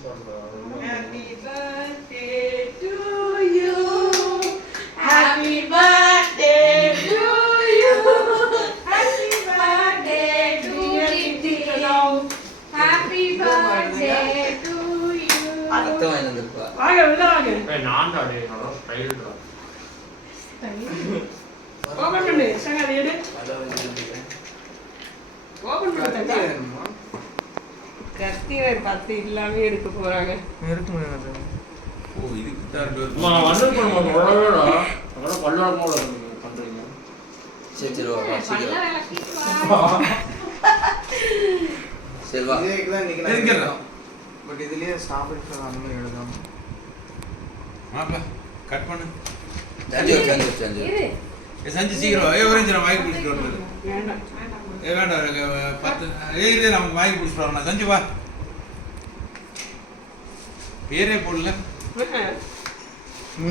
Happy birthday to you. Happy birthday to you. Happy birthday to you. Happy birthday to you. அர்த்தம் என்னதுப்பா? வாங்க உள்ள வாங்க. நான் தான் டேய் நான் ஸ்டைல் தான். ஓபன் பண்ணு. சங்க அதை எடு. ஓபன் பண்ணு. கத்தி வேறு பத்து இல்லாமே எடுக்க போறாங்க. இருக்கு மேடம். ஓ இதுக்கு தான் நான் வந்து பண்ணடா. அவள பல்லடமா பண்றீங்க. சரி வா பல்ல சீக்கிரம் விளக்கிட்டு வா. சரி வா இதுக்கு தான் இன்னைக்கு தெரிஞ்சிரலாம். பட் இதுலயே ஸ்டாப் இருக்கு அதனால எழுதாம. மாப்ள கட் பண்ணு. சஞ்சு இரு. சஞ்சு சீக்கிரம் ஒரே நேரம் மைக் பிடிச்சிட்டு வரணும். வேண்டாம். வேண்டாம் 10 இது நமக்கு மைக் பிடிச்சிட்டு வரணும். சஞ்சு வா. பேரே போடல.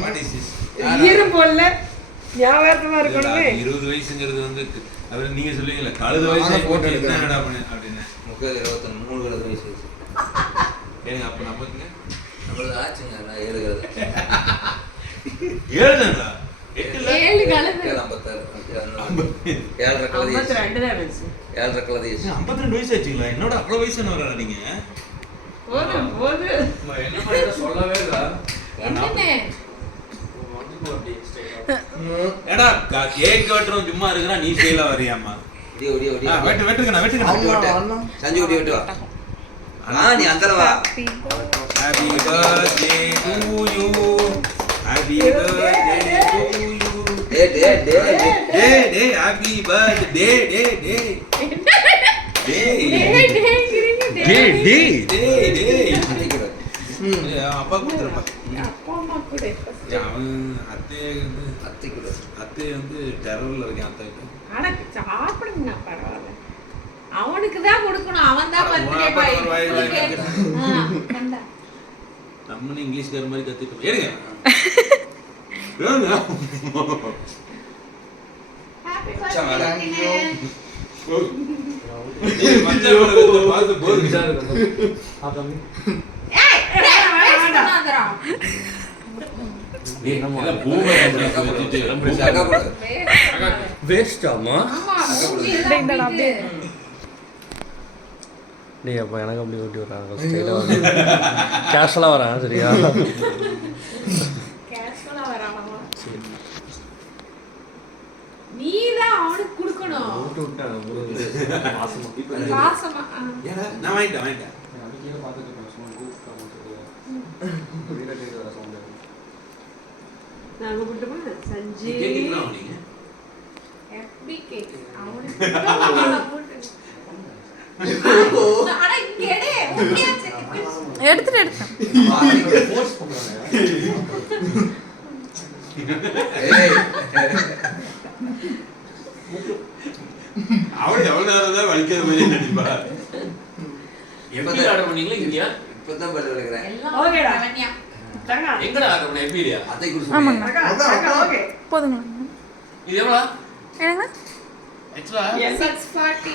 What is this? ஈரு போடல. ஞாபகமா இருக்கணுமே. 20 வயசுங்கிறது வந்து அவர் நீங்க சொல்லுவீங்கல கழுத வயசு போட்டு என்னடா பண்ணு அப்படினே. 23 வயசு. ஏங்க அப்ப நமக்குங்க நம்மளது ஆச்சுங்க நான் 7 கலது. 7 தானா? 8 இல்ல 7 கலந்து 7 கலது. 52 தான் இருந்துச்சு. 7 கலது. 52 வயசு ஆச்சுங்களா? என்னோட அவ்வளவு வயசுன்னு வரா நீங்க? போது என்ன பண்ண சொல்லவே இல்ல. என்னனே ஏடா கேக் வெட்டறோம் சும்மா இருக்கறா நீ ஸ்டைலா வரியாமா? ஓடி வெட்டுங்கண்ணா வெட்டுங்கண்ணா. சஞ்சு ஓடி வா. நீ அந்தல வா. Happy birthday to you. Happy birthday to you. Day happy birthday day. அப்பா கொடுத்துறப்பா. அப்பா அம்மா கூட அவன் அத்தை வந்து டெரர்ல இருக்கான் அத்தைக்கு. அட சாப்பிடுங்க பரவாயில்ல. அவனுக்கு தான் கொடுக்கணும். அவன் தான் பர்த்டே பாய். கண்டா நம்மளும் இங்கிலீஷ்கார மாதிரி கத்திட்டு ஏடுங்க. ஹாப்பி மச்சான் வேற. பர்த்டே. ஏய் மச்சான் வந்து பாத்து போர் ஏய் வேண்டாம் வேண்டாம். டேய் நம்ம எல்லாம் பூவை வச்சுட்டு அக்கா கூட. வேஸ்டாமா? ஆமா மூஞ்சில அப்படியே டேய் அப்ப எனக்கு அப்படி ஓட்டி வராங்க ஸ்டைலா வர. கேஷுவலா வராங்க சரியா? கேஷுவலா வராமா? நீதான் அவனுக்கு கொடுக்கணும். ஓட்டி விட்டாங்க ஒரு மாசமா. பாசமா. ஏடா நான் வாங்கிட்டேன். அடிக்கல பாத்துட்டு இருக்கேன் சும்மா கூப்பிட்டாங்க சரியா? புரியல கேக்குற சவுண்ட். நாங்க போட்டுமா சஞ்சி கேக்குறீங்களா நீங்க? ஹாப்பி கேக் அவனுக்கு போட்டு அட இங்க எடு ஓகேச்சு எடுத்துட்டேன் ஃபோர்ஸ் பண்றாங்க. ஏய் அவளே தான் வலிக்காத மாதிரி நடிப்பா. எப்படி ஆர்டர் பண்ணீங்களா இங்கயா? இப்பதான் பல்ல விளக்குறேன். எல்லாம் ஓகேடா வன்னியா தங்க எங்கடா ஆர்டர் பண்ண எப்படியா? அத்தை குடிச்சு. ஆமாங்க அக்கா ஓகே போதுங்களா இது எவ்வளவு? என்னங்க எக்ஸ்ட்ரா 640